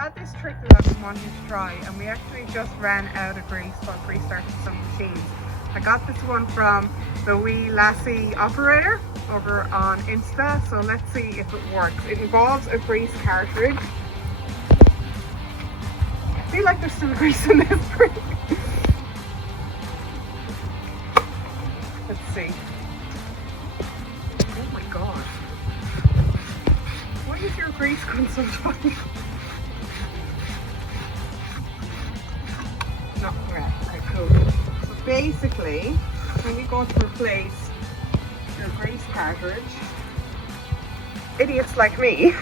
had this trick that I've been wanting to try, and we actually just ran out of grease while restarting some machines. I got this one from the wee lassie operator over on Insta, so let's see if it works. It involves a grease cartridge. I feel like there's still grease in this drink. Let's see. Oh my god. Why is your grease going so tiny? No, right, okay, cool. So basically, when you go to replace your grease cartridge, idiots like me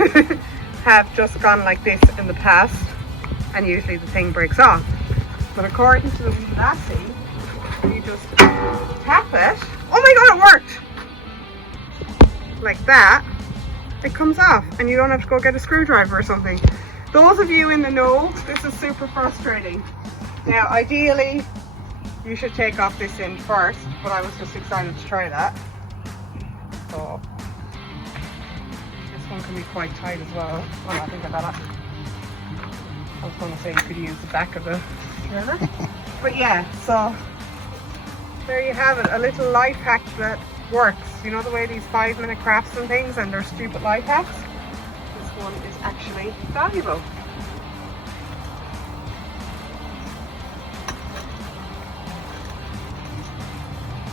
have just gone like this in the past, and usually the thing breaks off. But according to the wee lassie, you just tap it. Oh my god, it worked! Like that, it comes off, and you don't have to go get a screwdriver or something. Those of you in the know, this is super frustrating. Now, ideally, you should take off this end first, but I was just excited to try that. So, this one can be quite tight as well. Oh no, I think I got it. I was going to say you could use the back of the trailer. But yeah, so there you have it, a little life hack that works. You know the way these 5-minute crafts and things and they're stupid life hacks? This one is actually valuable.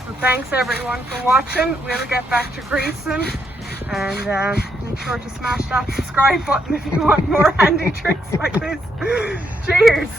So thanks everyone for watching. We'll get back to greasing, and make sure to smash that subscribe button if you want more handy tricks like this. Cheers!